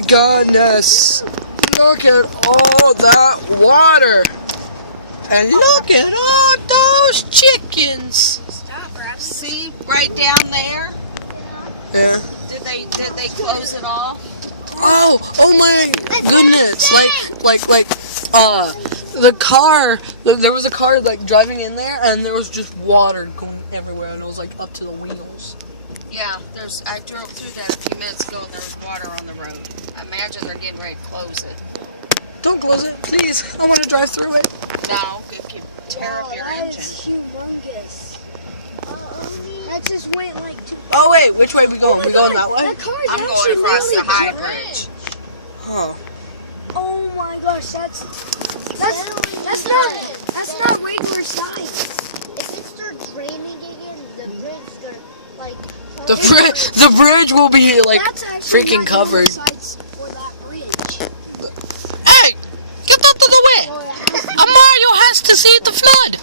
my goodness. Look at all that water. And look at all those chickens. Stop, Rabbit. See, right down there? Yeah. Did they close it off? Oh my goodness. The car, there was a car like driving in there and there was just water going everywhere and it was like up to the wheels. Yeah, I drove through that a few minutes ago and there was water on the road. I imagine they're getting ready to close it. Don't close it, please. I want to drive through it. No, it could tear up your engine. That's humongous. That just went like... Oh wait, which way are we going? Oh we going that way? That car's I'm going actually across really the high good. bridge. Oh. Oh my gosh, that's not regular size. If it starts raining again, the bridge gonna like. The bridge will be like That's actually freaking not covered. normal size for that bridge. Hey, get out of the way! Mario has to see the flood,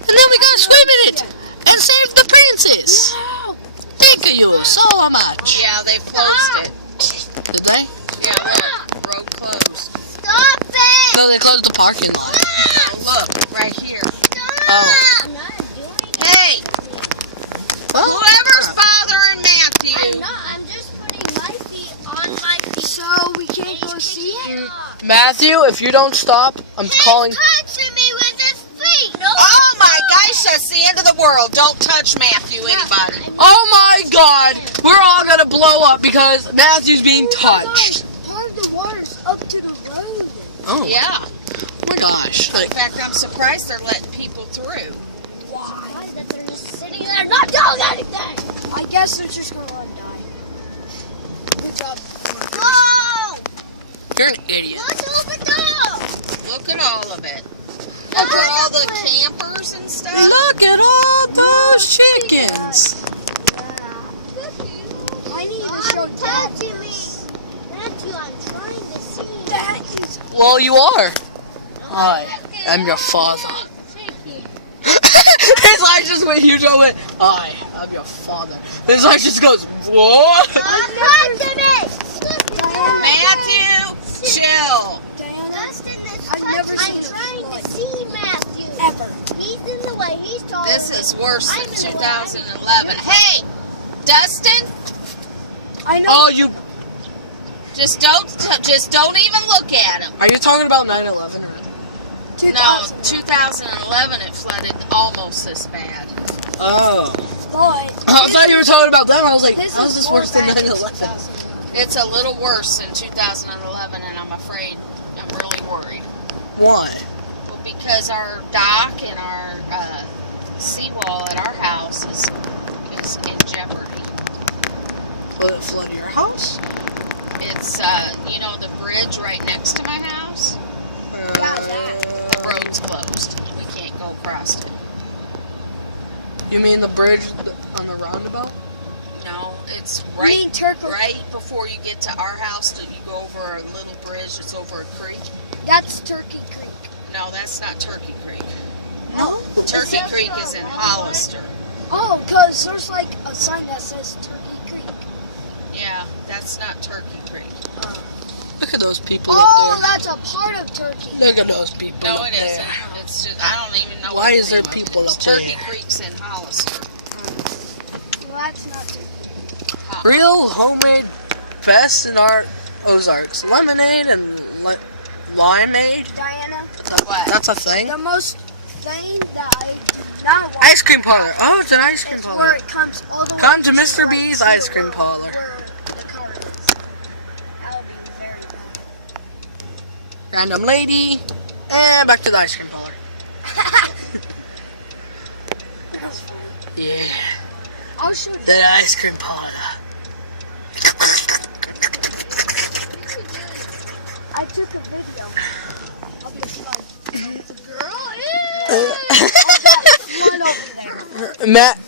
and then we gotta swim in it and save the princess. Wow. Thank you so much. Yeah, they closed it. Did they? Yeah, road closed. Stop it! No, they closed the parking lot. Now look, right here. Oh. I'm not doing it. Hey, whoever's bothering I'm Matthew. not. I'm just putting my feet on my feet. So we can't go see it? Matthew, if you don't stop, I'm calling. He's touching me with his feet. No. Oh my gosh, that's the end of the world. Don't touch Matthew, anybody. Oh my God, we're all gonna blow up because Matthew's being touched. Part of the water's up to the road. Oh. Yeah. Oh my gosh. In fact, I'm surprised they're letting people through. Why? That they're just sitting there not doing anything. I guess they're just gonna let it die. Good job. Whoa! You're an idiot. Let's open the door. Look at all of it. Look at all the campers and stuff. Look at all those chickens. I need to show Dad touching me. Matthew, I'm trying to see. that is Well, you are. I am your father. His eye just went huge. I went, I am your father. His eye just goes, what? Stop touching me. Matthew, chill. Dustin, I've never I'm seen a trying flood. to see Matthew. ever. He's in the way. He's taller. This is worse I'm than in the way. 2011. Hey, Dustin, I know. Oh, you. just don't even look at him. Are you talking about 9/11? No, 2011 it flooded almost this bad. Oh. But I thought you were talking about them. I was like, this how is this worse than 9/11? 2000. It's a little worse than 2011, and I'm afraid I'm really worried. Why? Well, because our dock and our seawall at our house is in jeopardy. Will it flood your house? It's, the bridge right next to my house. The road's closed. We can't go across it. You mean the bridge on the roundabout? No, it's Mean Turkle. right before you get to our house. Till you go over a little bridge that's over a creek. That's Turkey Creek. No, that's not Turkey Creek. No. Turkey Creek is in Hollister. Oh, because there's like a sign that says Turkey Creek. Yeah, that's not Turkey Creek. Look at those people Oh, up there. that's a part of Turkey. Look at those people No, up it there. isn't. It's just I don't even know. Why what is the there name of people it is. up Turkey there? Creek's in Hollister. Well, that's not Turkey. Real homemade best in our Ozarks. Lemonade and limeade. Diana, What? That's a thing? the most thing that I not want Ice cream parlor. Oh, it's an ice cream is parlor. where it comes all the way Come to the Mr. like, B's ice the cream road parlor. where the car is. That would be very bad. Random lady. And back to the ice cream parlor. That's fine. Yeah. I'll show you. The ice cream parlor. I took a video of this like girl one over there. Matt,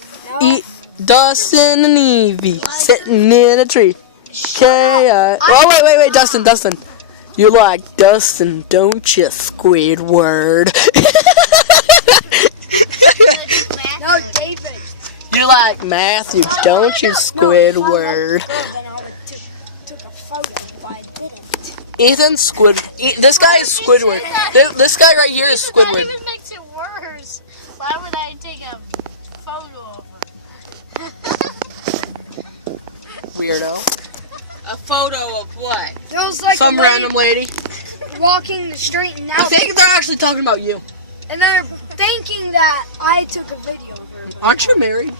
No. Dustin, and Evie sitting in a tree. Oh, wait, Dustin. You like Dustin, don't you, Squidward? No, David. You like Matthew, don't you, Squidward? Then I would took a photo by this. Ethan's Squid. This guy is Squidward. This guy right here is That Squidward. even makes it worse. Why would I take a photo of her? Weirdo. A photo of what? There was like Some a lady random lady. walking the street and I now, think they're actually talking about you. and they're thinking that I took a video of her. but Aren't you married?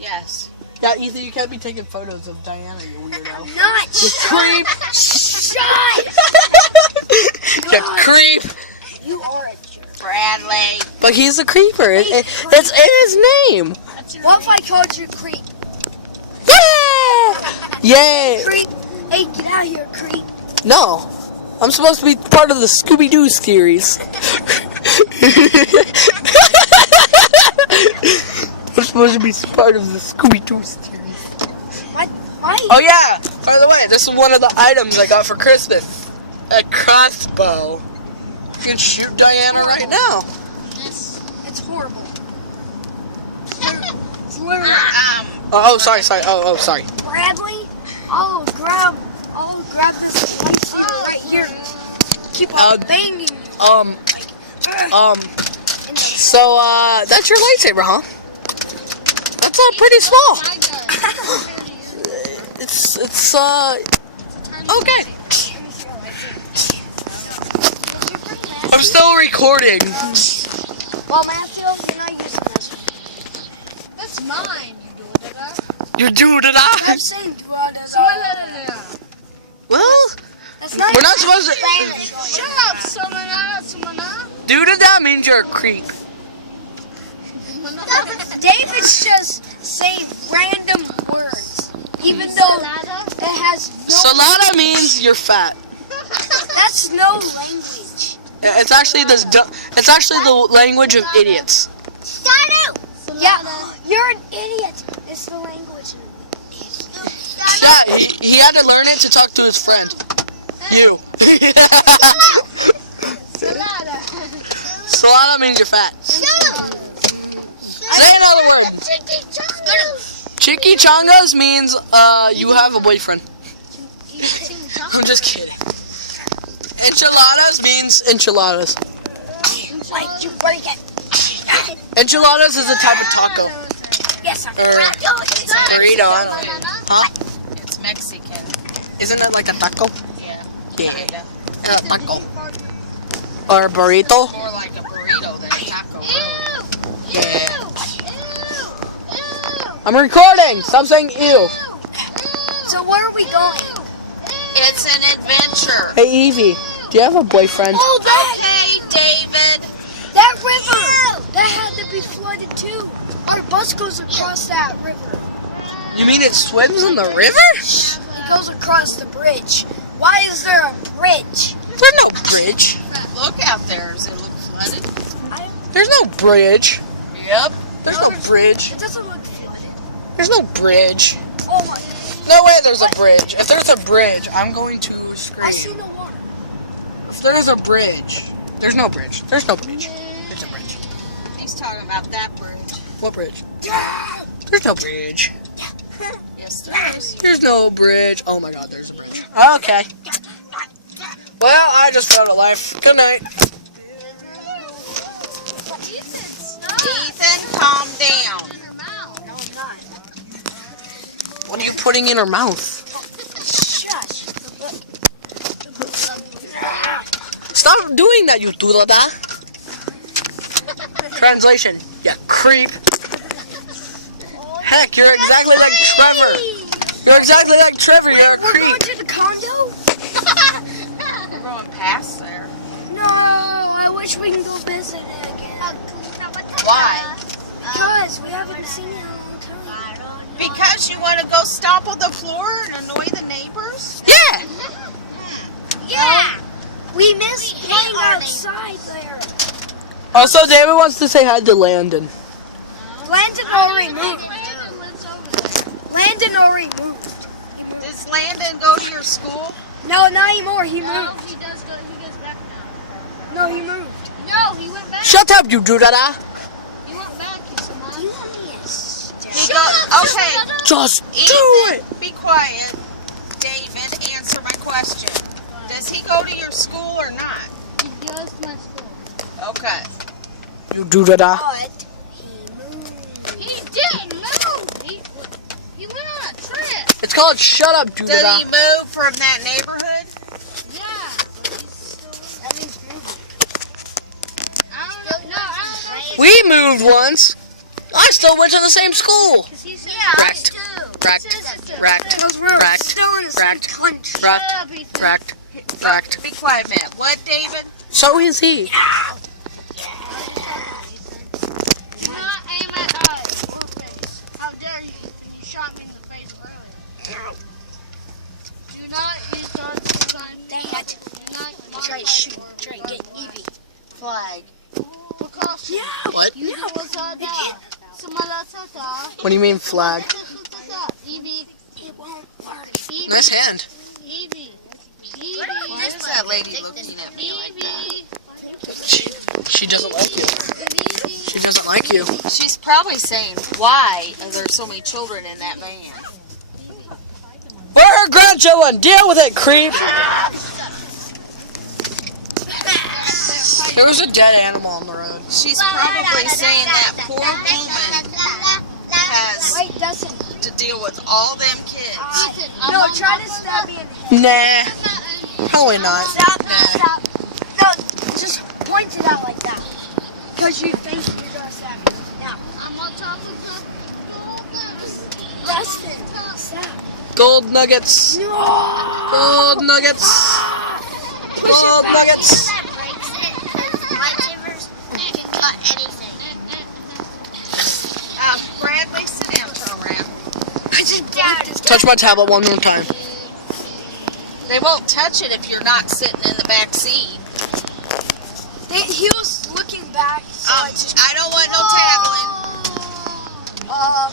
Yes. Yeah, Ethan, you can't be taking photos of Diana, you weirdo. I'm not. You creep. Shut. You creep. You are a jerk. Bradley. But he's a creeper. It's in his name. What if I called you creep? Yeah! Yay! Creep. Hey, get out of here, creep. No. I'm supposed to be part of the Scooby-Doo series. I'm supposed to be part of the Scooby-Doo series. Why? Oh yeah! By the way, this is one of the items I got for Christmas. A crossbow. You can shoot Diana right now. It's horrible. It's literally. Oh, sorry. Oh, sorry. Bradley, I'll grab this lightsaber right here. Keep on banging you. So, that's your lightsaber, huh? That's pretty small. It's okay. I'm still recording. Well, Matthew, you're not using this one. That's mine, you do it. You do it, I'm saying do it as Well, That's not. we're not supposed to. Shut up, Samana. Do that means you're a creep. David's just saying random words, even though it has no. Salada means you're fat. That's no language. Yeah, it's actually the language of idiots. Yeah, you're an idiot. It's the language. Yeah, he had to learn it to talk to his friend. You. Salada means you're fat. Say another word. Chicky chongas means you have a boyfriend. I'm just kidding. Enchiladas means enchiladas. Why'd you break it? Enchiladas is a type of taco. Yes, I'm Burrito. Huh? It's Mexican. Isn't it like a taco? Yeah. Yeah. Kinda. A taco. Or a burrito? More like a burrito than a taco, really. Yeah. I'm recording. Stop saying ew. So where are we going? It's an adventure. Hey Evie, do you have a boyfriend? Oh, Okay, David. that river! That had to be flooded too. Our bus goes across that river. You mean it swims in the river? It goes across the bridge. Why is there a bridge? There's no bridge. Look out there. Does it look flooded? There's no bridge. Yep. There's no bridge. It doesn't look flooded. There's no bridge. Oh my! No way there's a bridge. If there's a bridge, I'm going to I see scream. no water. If there's a bridge. There's no bridge. There's no bridge. There's a bridge. He's talking about that bridge. What bridge? There's no bridge. Yes, there is. There's no bridge. Oh my god, there's a bridge. Okay. Well, I just felt a life. Good night. Ethan, calm down. No, I'm not. What are you putting in her mouth? Shush. Stop doing that, you dudada. Translation. You creep. Heck, you're exactly like Trevor. You're exactly like Trevor. You're a We're going creep. to the condo? We're going past there. No, I wish we can go visit it again. Why? Because we haven't seen it in a long time. Because you want to go stomp on the floor and annoy the neighbors? Yeah. Yeah! We miss playing outside there. Also, David wants to say hi to Landon. Landon already moved. Landon already moved. Does Landon go to your school? No, not anymore. He No, moved. he does go. He goes back now. No, he moved. No, he went back. Shut up, you dudada. He went back. You want me to He okay. Just do Ethan, it. be quiet. David, answer my question. Does Does he go to your school or not? He goes to my school. Okay. You do that. But he moved. He didn't move. He went on a trip. It's called shut up, do Did that. he move from that neighborhood? Yeah. That means moving. I don't know. I don't know. We moved once. I still went to the same school. Correct. Correct. Because we're Correct. still in the same Correct. country. Correct. Correct. Correct. Be quiet a minute. What, David? So is he. Do not aim at your face. How dare you? You shot me in the face earlier. Do not use darts to find me. Dad, Do not use try to shoot. Try to get Evie. Flag. Because What? you was that. What do you mean flag? Evie. It won't work. Evie. Nice hand. Evie. Evie. Why is that lady looking at me like that? She doesn't like you. She doesn't like you. She's probably saying, why are there so many children in that van? We're her grandchildren. Deal with it, creep. There was a dead animal on the road. She's probably saying that poor woman has Wait, Dustin. to deal with all them kids. No, try to stab me in the head. Nah. Probably not. Stop, stop. No, just point it out like that. Because you think you're going to stab me. Now, I'm on top of the Dustin, stop. Gold nuggets. No. Gold nuggets. Gold nuggets. That breaks it because lightsabers can cut anything. Bradley, sit down, turn around. I just broke this. Touch my tablet one more time. They won't touch it if you're not sitting in the back seat. He was looking back, so I just... I don't want no tattling. Oh!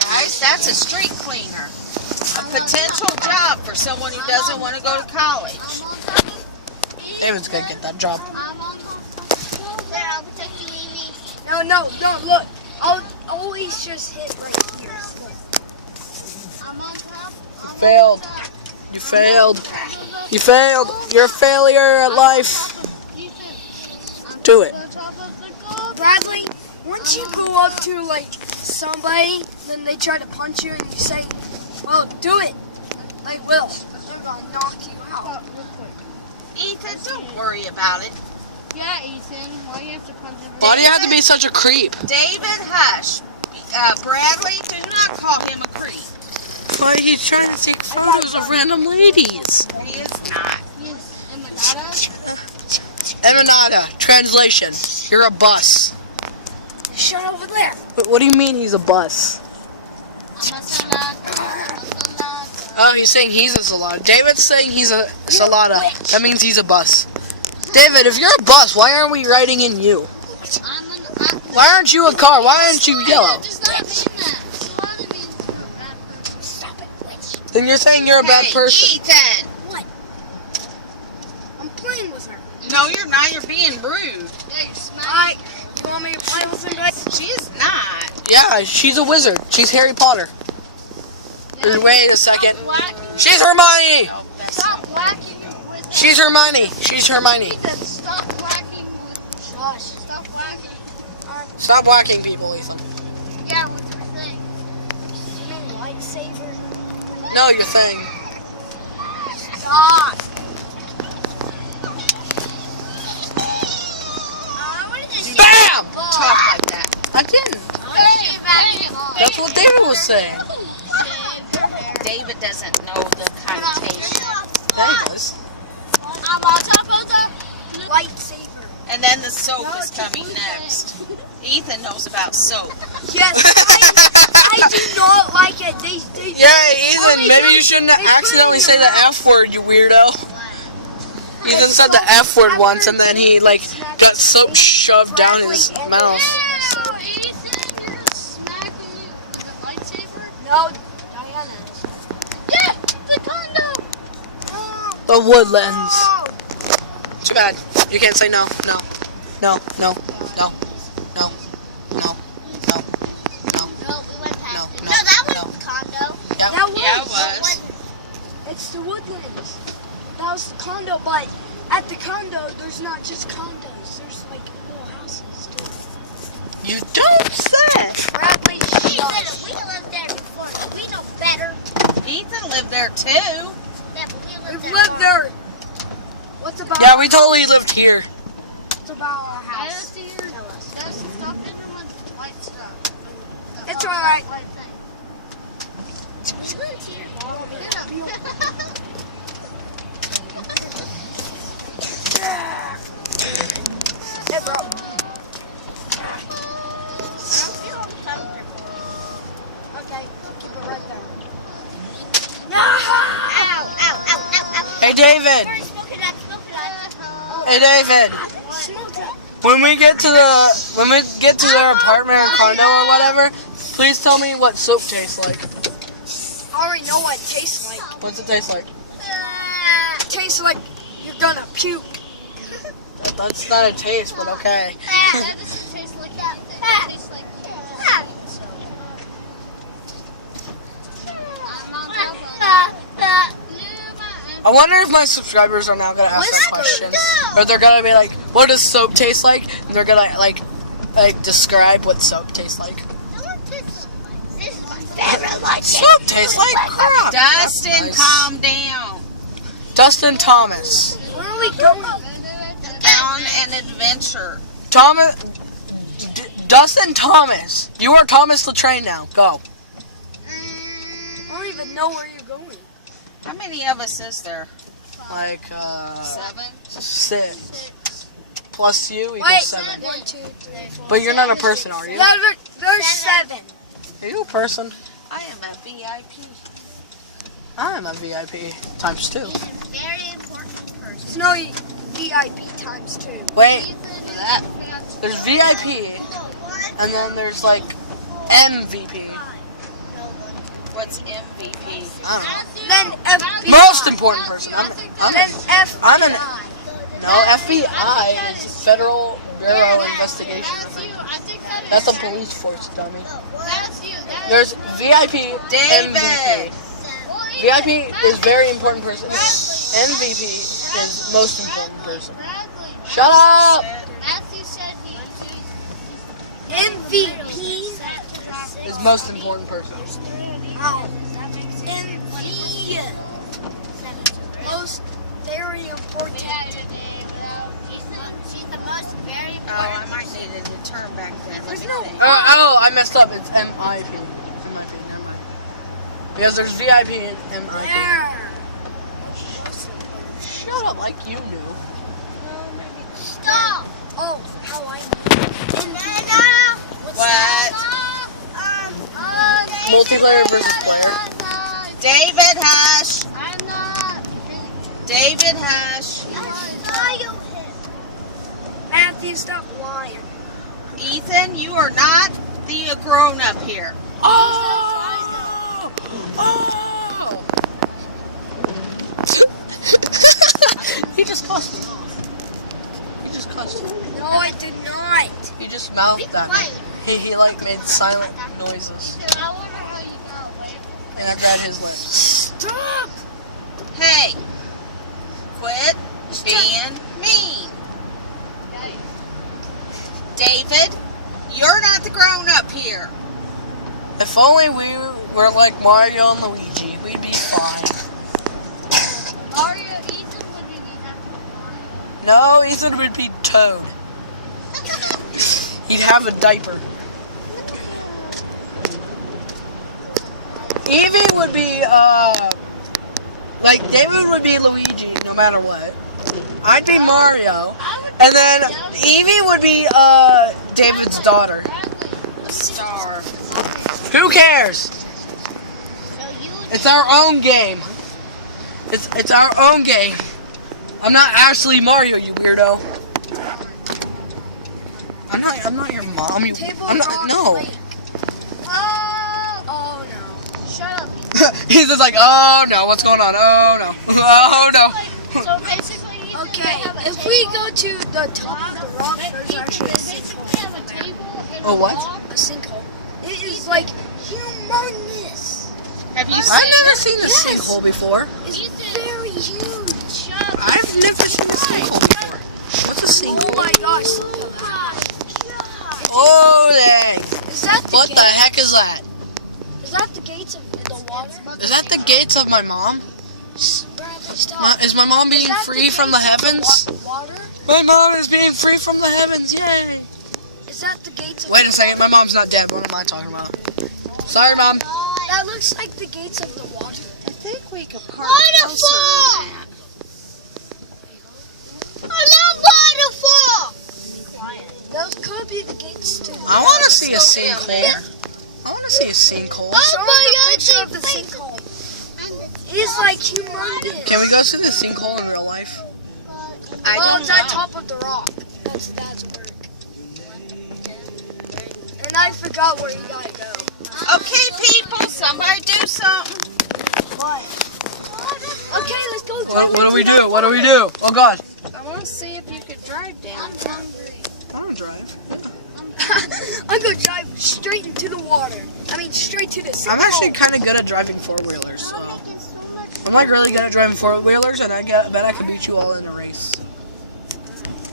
Guys, that's a street cleaner. A potential job for someone who doesn't want to go to college. David's gonna get that job. No, look. I'll always just hit right here. Look. Failed. You failed. You failed. You're a failure at life. Do it. Bradley, once you go up to, like, somebody, then they try to punch you, and you say, well, do it. They will. They're going to knock you out. Ethan, don't worry about it. Yeah, Ethan. Why do you have to punch him? Why do you have to be such a creep? David, hush. Bradley, do not call him a creep. Why he's trying to take photos of random ladies. He is not. Yes, Emanada. Emanada. Translation. You're a bus. Shut over there. What do you mean he's a bus? Oh, he's saying he's a salada. David's saying he's a salada. That means he's a bus. David, if you're a bus, why aren't we riding in you? Why aren't you a car? Why aren't you yellow? Stop it, witch. Then you're saying you're a bad Hey, person. Ethan. What? I'm playing with her. No, you're not. You're being rude. Alright, you want me to play with somebody? She is not. Yeah, she's a wizard. She's Harry Potter. Wait a second. She's Hermione. Stop whacking with She's Hermione. She's Hermione. Ethan, stop whacking with Josh. Stop whacking. Stop whacking people, Ethan. Yeah, with your thing. You know lightsaber? No, your thing. God. Bam! Talk like that. I didn't. That's what David was saying. David doesn't know the connotation. There he does. I'm on top of the Lightsaber. And then the soap is coming next. Ethan knows about soap. Yes, I do not like it. They Yeah, Ethan, they maybe do- you shouldn't they put accidentally it in say the your mouth. F word, you weirdo. Ethan said the F word once and then he, like, got soap shoved down his mouth. Ew, Ethan, you're smacking you with a lightsaber? No, Diana. condo. The Woodlands. Too bad. You can't say no. No. No. No. No. No. No. No. No. No, we went past No, it. no, No, that was no. the condo. Yep. That was. Yeah, it was. It's the Woodlands. That was the condo, but at the condo, there's not just condos. There's like little houses too. You don't say. Bradley, He shush. said we lived there before, so we know better. Ethan lived there too. Yeah, but we We've lived lived there. What's about? Yeah, we totally lived here. What's about our house? Tell us. It's all right. She lives here. Hey, bro. Okay, keep it right there. Ow, ow, ow, ow, ow. Hey, David. Sorry, smoke it up, smoke it up. Hey, David. Smoke it. When we get to their apartment or condo or whatever, please tell me what soap tastes like. I already know what it tastes like. What's it taste like? It tastes like you're gonna puke. That's not a taste, but okay. That doesn't taste like that. That tastes like I wonder if my subscribers are now gonna ask that question, or they're gonna be like, "What does soap taste like?" And they're gonna like describe what soap tastes like. This is my favorite lunch. Soap tastes like crap. Dustin, Nice. calm down. Dustin Thomas. Where are we going? On an adventure. Dustin Thomas. You are Thomas the Train now. Go. I don't even know where you're going. How many of us is there? Like 7? 6 plus you equals Wait. 7. 1, 2, 3, 4. But you're not a person, are you? Yeah, there's 7. Are you a person? I am a VIP. I am a VIP times 2. He's a very important person. It's no VIP times 2. Wait, that there's VIP, and then there's like MVP. What's MVP? I don't Then FBI. know. Most important person. Then I'm an FBI. no FBI is Federal Bureau of Investigation. That's a police force, dummy. There's VIP, MVP. VIP is very important person. MVP is most important person. Shut up! MVP. Is most important person. Oh. MV. Most very important. She's the most very Oh, I might need to turn back then. There's no- Oh, I messed up. It's MIP. MIP, never mind. Because there's VIP and MIP. There. Shut up, like you knew. Stop! Oh, how I What? Multiplayer versus player. David Hush. I'm not. David Hush. Matthew, stop lying. Ethan, you are not the grown up here. Oh! Oh! He just cussed me off. He just cussed me. No, I did not. He just mouthed Be that. quiet. He like made silent noises. I wonder how you got away from And I grabbed his lips. Stop. Hey, quit being mean. David, you're not the grown up here. If only we were like Mario and Luigi, we'd be fine. Mario, Ethan would be happy. No, Ethan would be Toad. He'd have a diaper. Evie would be, like, David would be Luigi, no matter what. I'd be Mario. And then Evie would be, David's daughter. A star. Who cares? So you It's our own game. It's our own game. I'm not actually Mario, you weirdo. I'm not your mom. Table I'm not. rock No. lake. Oh, Oh no. shut up. He's just like, oh no, what's going on? Oh no. Oh no. So basically, Okay, if we go to the top of the rock, there's actually a sinkhole. have a table and Oh, what? A sinkhole. It is like humongous. Have you I've seen never it? seen a Yes. sinkhole before. It's very huge. I've never seen a sinkhole before. What's a Oh sinkhole? my gosh. Oh dang. Is that the What gate? the heck is that? Is that the gates of the water? Is that the gates of my mom? Bradley, stop. Is my mom being Is that free from the gates of heavens? Water? My mom is being free from the heavens. Yay. Is that the gates of Wait a second, my mom's not dead. What am I talking about? Sorry, Mom. That looks like the gates of the water. I think we could park Waterfall! closer than that. I love waterfall. Those could be the gates too. I want to see a Still be sinkhole. there. I want to see a sinkhole. Show me a picture of the sinkhole. It is like humongous. Can we go to the sinkhole in real life? I Well, don't it's know. on top of the rock. That's Dad's work. And I forgot where you gotta go. Okay, people, somebody do something. What? Okay, let's go. What do we do? What do we do? Oh God. I want to see if you could drive down. I don't drive. I'm gonna drive straight into the water. I mean, straight to the sinkhole. I'm actually kind of good at driving four-wheelers, so I'm like really good at driving four-wheelers, and I bet I could beat you all in a race.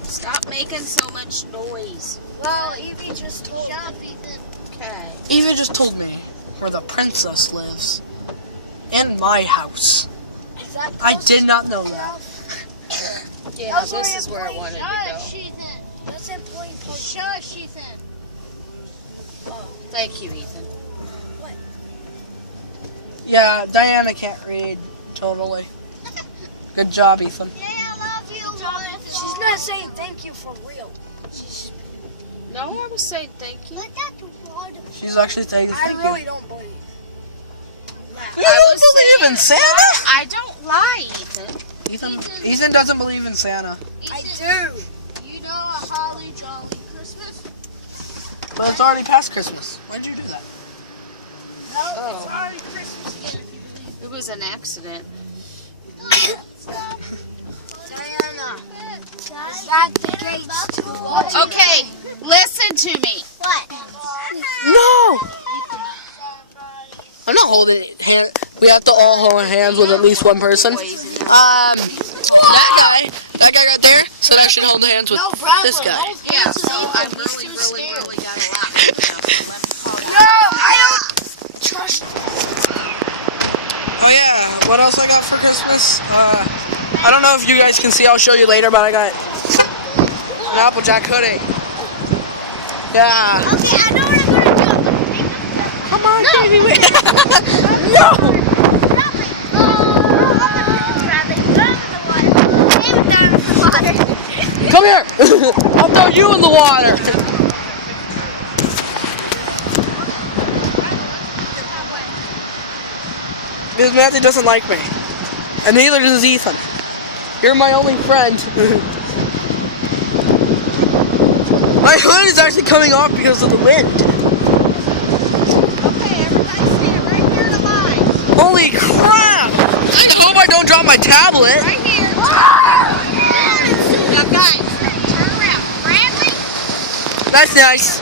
Stop making so much noise. Well, Evie just told me. Okay. Eva just told me where the princess lives. In my house. Is that I close did not know that. enough? Yeah, That's this where is where I your wanted to Shush, go. Ethan. That's employee post. Shush, Ethan. Thank you, Ethan. Yeah, Diana can't read. Totally. Good job, Ethan. Yeah, I love you, waterfall. She's not saying thank you for real. She's, No, I was saying thank you. Look at the waterfall. She's actually saying I thank really you. don't believe. You don't believe in Santa? I don't lie, Ethan. Ethan doesn't believe in Santa. I Ethan, do. you know a holly jolly Christmas? But it's already past Christmas. Why'd you do that? No, it's Oh. already Christmas again if you believe It was an accident. Diana, is that the gates to the water? Okay, listen to me. What? No! I'm not holding it. We have to all hold hands with at least one person. That guy right there, said I should hold hands with this guy. Yeah, so I really got a lot. No, I don't trust. Oh yeah, what else I got for Christmas? I don't know if you guys can see, I'll show you later, but I got an Applejack hoodie. Yeah. Okay, I know what I'm going to do. Come on, baby, wait. No! Come here! I'll throw you in the water! Because Matthew doesn't like me. And neither does Ethan. You're my only friend. My hood is actually coming off because of the wind. Okay, everybody stand right here in a line. Holy crap! I hope I don't drop my tablet. Right here. Now, guys, turn around. Bradley? That's nice.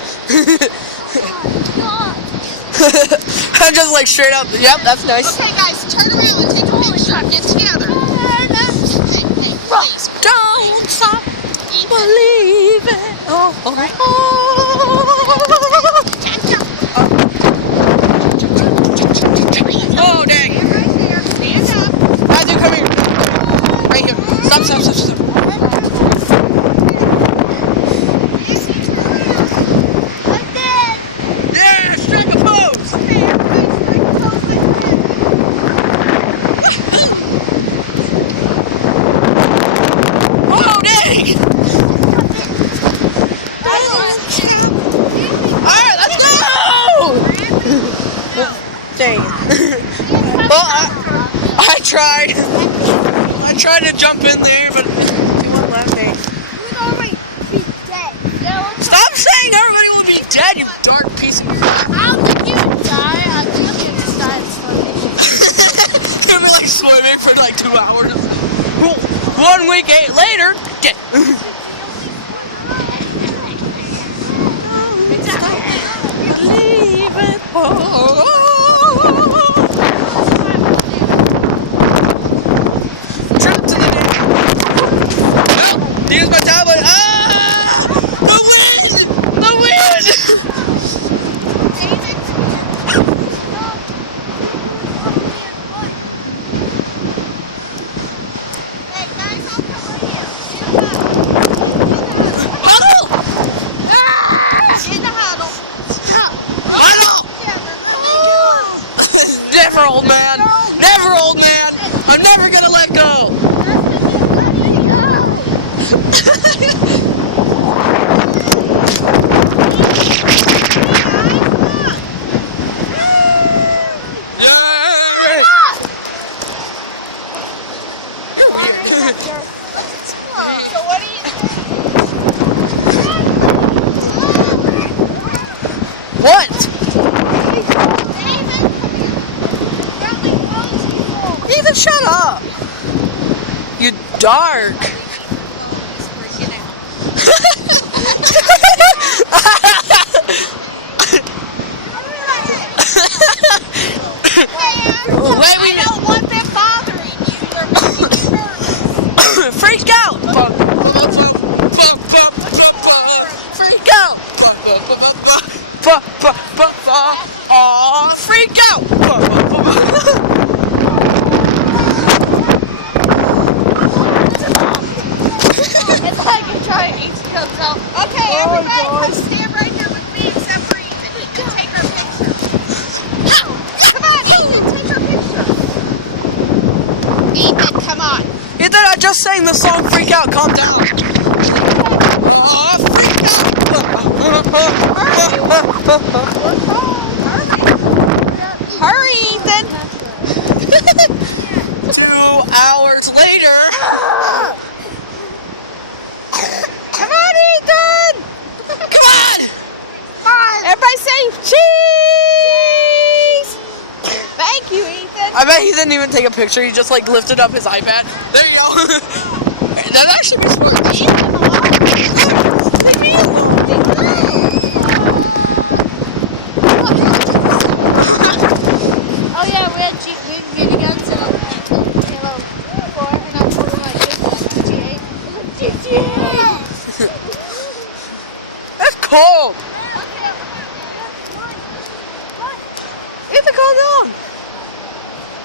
I'm just like straight up. Yep, that's nice. Okay, guys, turn around and take a picture. Get together. Hey, please. Don't stop believing. Oh, oh, oh. Oh, dang. Stand up. Matthew, come here. Right here. Stop, stop, stop, stop. Yeah, strike a pose. Oh, dang. Alright, let's go. Dang. Well, I tried. I tried to jump in there, but you won't let me. Stop saying everybody will be dead, you dark piece of... I don't think you would die. I think you would just die in slow motion. like 2 hours. 1 week later, dead. Leave it home. Trip to the neighborhood. Here's my tablet. Ah! The wind! The wind! Never, old man. Never, old man. I'm never gonna let go. So what do you What? Ethan, shut up. You dark. He's freaking out. Wait, we I don't want them bothering you. They're making me nervous. freak out. Freak out. Aw, freak out. It's like you're trying to come out. Okay, everybody, come stand right here with me except for Ethan. You can take our picture. Come on, Ethan, take our picture. Ethan, come on. Ethan, I just sang the song Freak Out. Calm down. Aw, freak out. Hurry, Ethan. 2 hours later. Come on, Ethan. Come on. Everybody say cheese. Thank you, Ethan. I bet he didn't even take a picture. He just like lifted up his iPad. There you go. That actually be smart. Oh yeah, we had meeting guns Halo 4, and I told him I did GTA. GTA! That's cold. Ethan, calm down.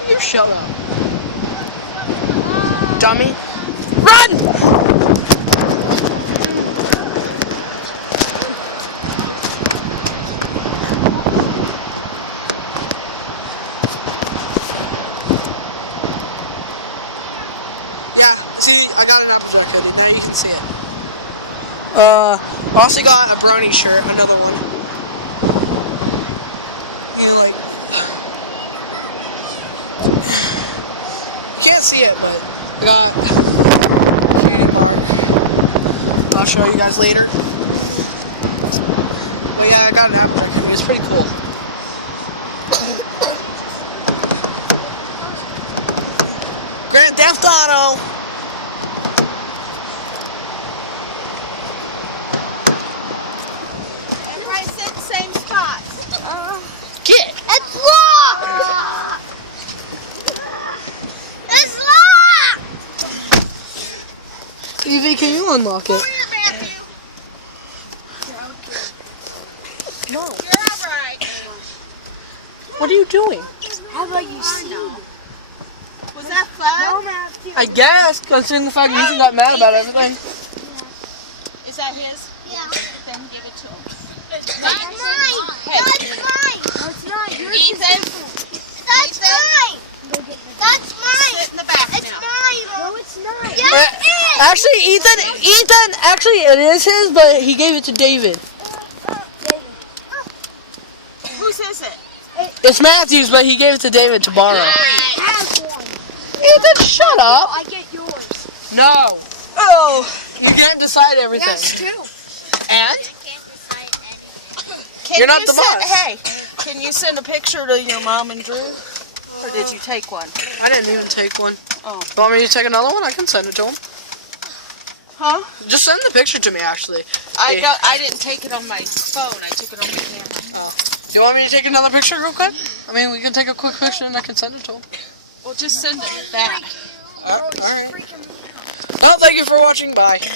You shut up. Dummy. Run! Yeah, see, I got an abstract ready. Now you can see it. Also got a brownie shirt, another one. You like, you can't see it, but I got I'll show you guys later. But yeah, I got an abstract. It was pretty cool. Grand Theft Auto. Everybody sit in the same spot. Get. It's locked! It's locked! Evie, can you unlock it? Come here, Matthew. No. You're all right. What are you doing? How about you see? Was that fun? No, Matthew. I guess, considering the fact Ethan got mad about everything. Is that his? Yeah. Then give it to him. That's mine! Hey. That's mine! No, it's not. Yours is Ethan, That's mine! That's mine! sit in the back It's now. mine! No, it's not. Yes, it is! Actually, Ethan, actually it is his, but he gave it to David. Whose is it? It's Matthew's, but he gave it to David to borrow. Have one. Ethan, shut up. I get yours. No. Oh, you can't decide everything. Yes, two. And? Can You're not you the send- boss. Hey, can you send a picture to your mom and Drew? Or did you take one? I didn't even take one. Oh. You want me to take another one? I can send it to him. Huh? Just send the picture to me, actually. I didn't take it on my phone. I took it on my camera. Oh. Do you want me to take another picture real quick? I mean, we can take a quick picture and I can send it to him. Well, just send it back. Alright. Oh, thank you for watching. Bye.